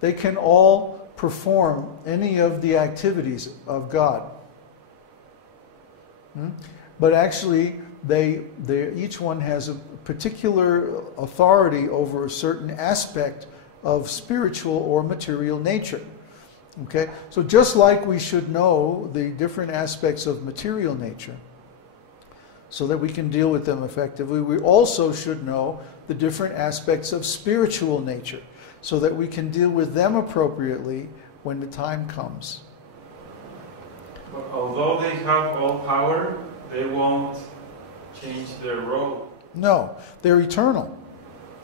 they can all perform any of the activities of God. But actually, each one has a particular authority over a certain aspect of spiritual or material nature. Okay? So just like we should know the different aspects of material nature so that we can deal with them effectively, we also should know the different aspects of spiritual nature so that we can deal with them appropriately when the time comes. But although they have all power, they won't change their role. No, they're eternal.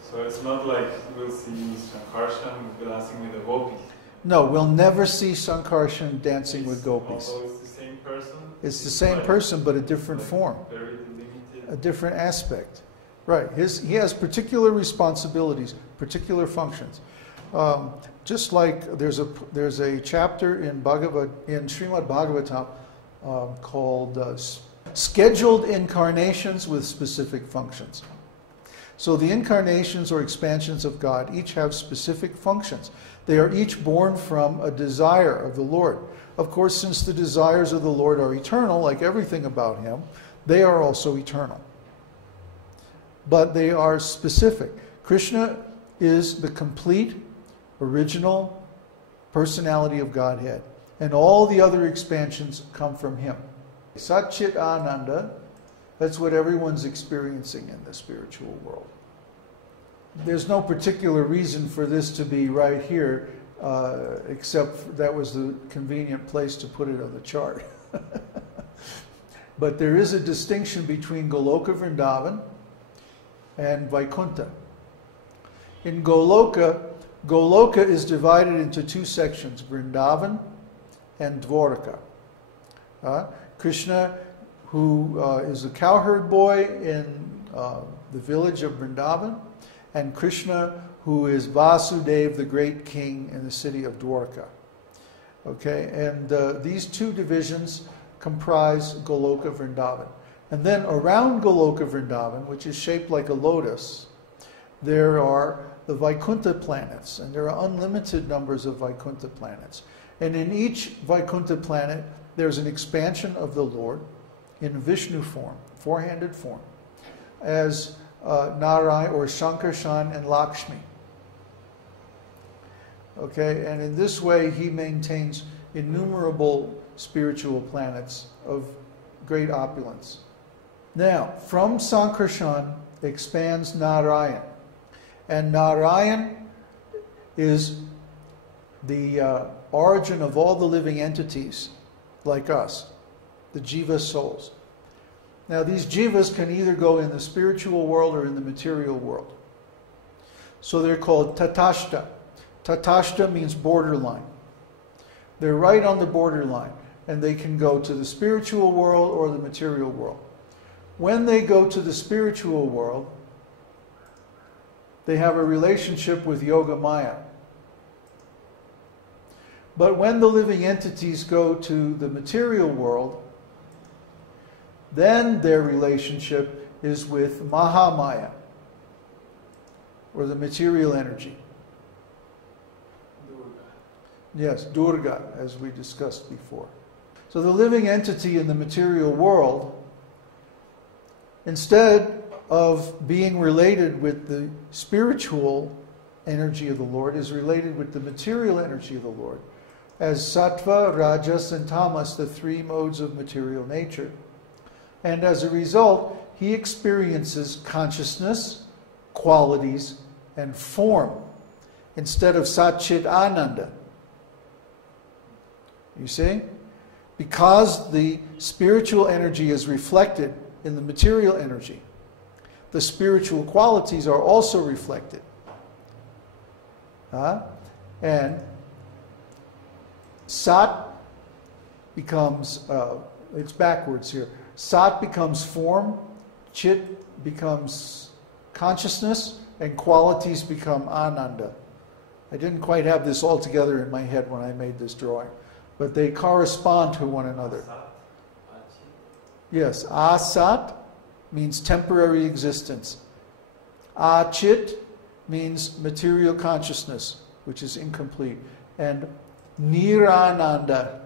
So it's not like we'll see Sankarshan dancing with the gopis. No, we'll never see Sankarshan dancing with gopis. Although it's the same person? It's the same person, but a different form. Very limited. A different aspect. Right. He has particular responsibilities, particular functions. Just like there's a chapter in Srimad Bhagavatam called Scheduled Incarnations with Specific Functions. So the incarnations or expansions of God each have specific functions. They are each born from a desire of the Lord. Of course, since the desires of the Lord are eternal, like everything about Him, they are also eternal. But they are specific. Krishna is the complete, original personality of Godhead. And all the other expansions come from Him. Sat Chit Ananda, that's what everyone's experiencing in the spiritual world. There's no particular reason for this to be right here, except that was the convenient place to put it on the chart. But there is a distinction between Goloka Vrindavan and Vaikuntha. In Goloka is divided into two sections, Vrindavan and Dwarka. Krishna, who is a cowherd boy in the village of Vrindavan, and Krishna, who is Vasudev, the great king in the city of Dwarka. Okay, and these two divisions comprise Goloka Vrindavan. And then around Goloka Vrindavan, which is shaped like a lotus, there are the Vaikuntha planets, and there are unlimited numbers of Vaikuntha planets. And in each Vaikuntha planet, there's an expansion of the Lord in Vishnu form, four-handed form, as Narayana or Sankarshan and Lakshmi. Okay, and in this way he maintains innumerable spiritual planets of great opulence. Now, from Sankarshan expands Narayan. And Narayan is the origin of all the living entities like us, the jiva souls. Now, these jivas can either go in the spiritual world or in the material world. So they're called tatashta. Tatashta means borderline. They're right on the borderline, and they can go to the spiritual world or the material world. When they go to the spiritual world, they have a relationship with Yoga Maya. But when the living entities go to the material world, then their relationship is with Mahamaya, or the material energy. Durga. Yes, Durga, as we discussed before. So the living entity in the material world, instead of being related with the spiritual energy of the Lord, is related with the material energy of the Lord, as Sattva, Rajas, and Tamas, the three modes of material nature. And as a result, he experiences consciousness, qualities, and form, instead of Sat Chit Ananda. You see? Because the spiritual energy is reflected in the material energy, the spiritual qualities are also reflected. And Sat becomes, it's backwards here. Sat becomes form, Chit becomes consciousness, and qualities become Ananda. I didn't quite have this all together in my head when I made this drawing, but they correspond to one another. Yes, Asat means temporary existence. Achit means material consciousness, which is incomplete. And Nirananda.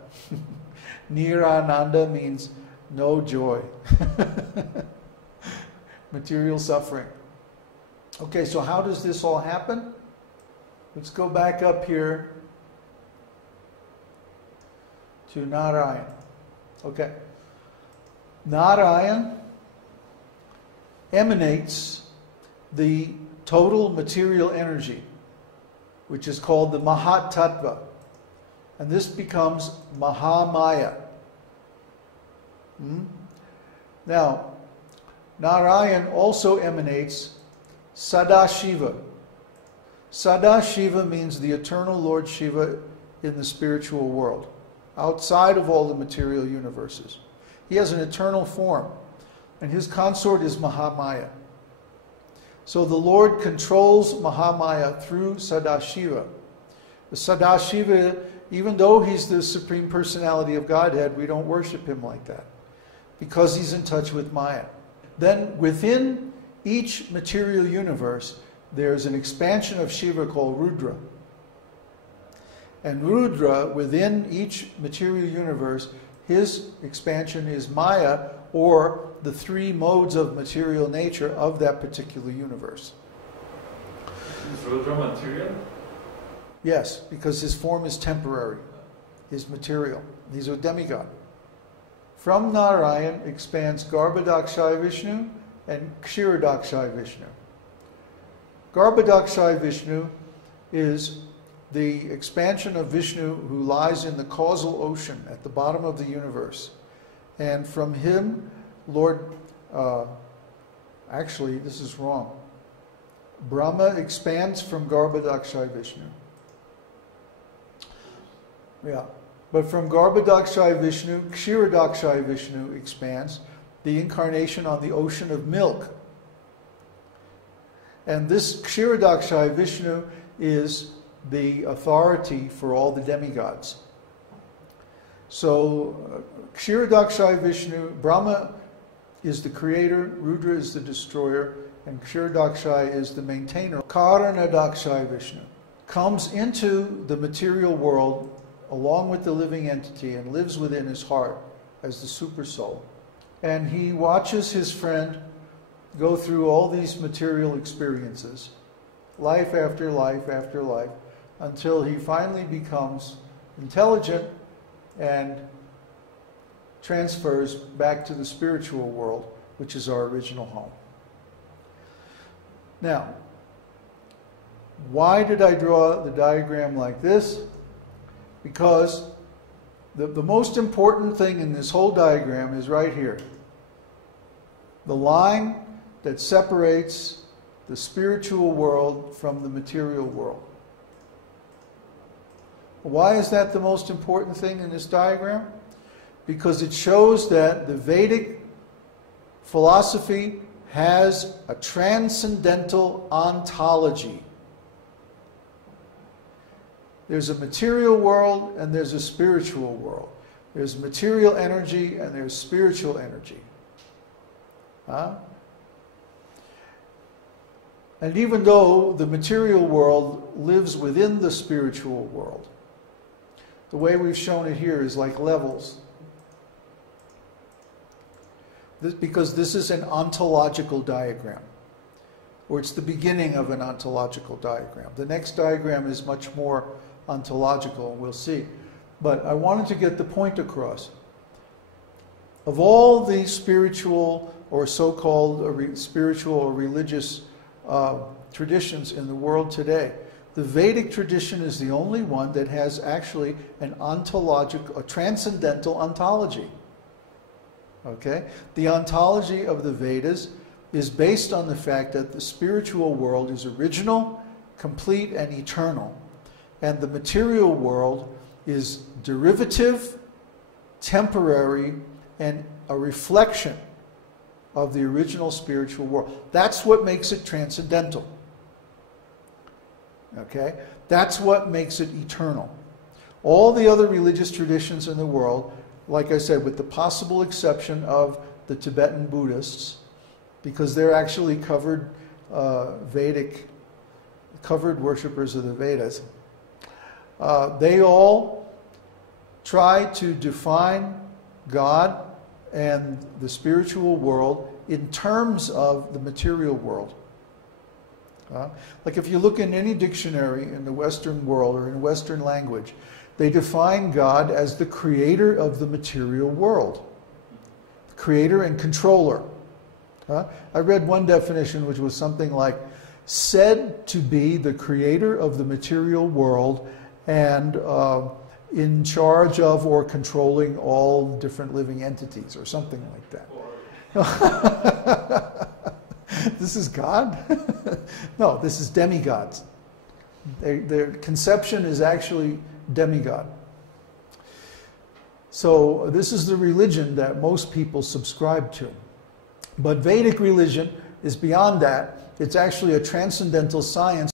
Nirananda means no joy. Material suffering. Okay, so how does this all happen? Let's go back up here to Narayan. Okay. Narayan emanates the total material energy, which is called the Mahat Tattva. And this becomes Mahamaya. Now, Narayan also emanates Sadashiva. Sadashiva means the eternal Lord Shiva in the spiritual world, outside of all the material universes. He has an eternal form, and his consort is Mahamaya. So the Lord controls Mahamaya through Sadashiva. The Sadashiva, even though he's the Supreme Personality of Godhead, we don't worship him like that, because he's in touch with Maya. Then within each material universe, there's an expansion of Shiva called Rudra. And Rudra, within each material universe, his expansion is Maya, or the three modes of material nature of that particular universe. Is Rudra material? Yes, because his form is temporary, his material. He's a demigod. From Narayan expands Garbhodakshaya Vishnu and Kshirodakshaya Vishnu. Garbhodakshaya Vishnu is the expansion of Vishnu who lies in the causal ocean at the bottom of the universe. And from him, actually, this is wrong. Brahma expands from Garbhodakshaya Vishnu. Yeah. But from Garbhodakshaya Vishnu, Kshirodakshaya Vishnu expands, the incarnation on the ocean of milk. And this Kshirodakshaya Vishnu is the authority for all the demigods. So Kshirodakshaya Vishnu, Brahma is the creator, Rudra is the destroyer, and Kshirodakshaya is the maintainer. Karanadakshaya Vishnu comes into the material world along with the living entity and lives within his heart as the super soul. And he watches his friend go through all these material experiences, life after life after life, until he finally becomes intelligent and transfers back to the spiritual world, which is our original home. Now, why did I draw the diagram like this? Because the most important thing in this whole diagram is right here. The line that separates the spiritual world from the material world. Why is that the most important thing in this diagram? Because it shows that the Vedic philosophy has a transcendental ontology. There's a material world and there's a spiritual world. There's material energy and there's spiritual energy. And even though the material world lives within the spiritual world, the way we've shown it here is like levels. Because this is an ontological diagram, or it's the beginning of an ontological diagram. The next diagram is much more ontological, we'll see. But I wanted to get the point across. Of all the spiritual or so-called spiritual or religious traditions in the world today, the Vedic tradition is the only one that has actually an ontological, a transcendental ontology. Okay? The ontology of the Vedas is based on the fact that the spiritual world is original, complete, and eternal. And the material world is derivative, temporary, and a reflection of the original spiritual world. That's what makes it transcendental. Okay? That's what makes it eternal. All the other religious traditions in the world, like I said, with the possible exception of the Tibetan Buddhists, because they're actually covered worshippers of the Vedas, They all try to define God and the spiritual world in terms of the material world. Like if you look in any dictionary in the Western world or in Western language, they define God as the creator of the material world. Creator and controller. I read one definition which was something like, said to be the creator of the material world and in charge of or controlling all different living entities, or something like that. This is God? No, this is demigods. Their conception is actually demigod. So this is the religion that most people subscribe to. But Vedic religion is beyond that. It's actually a transcendental science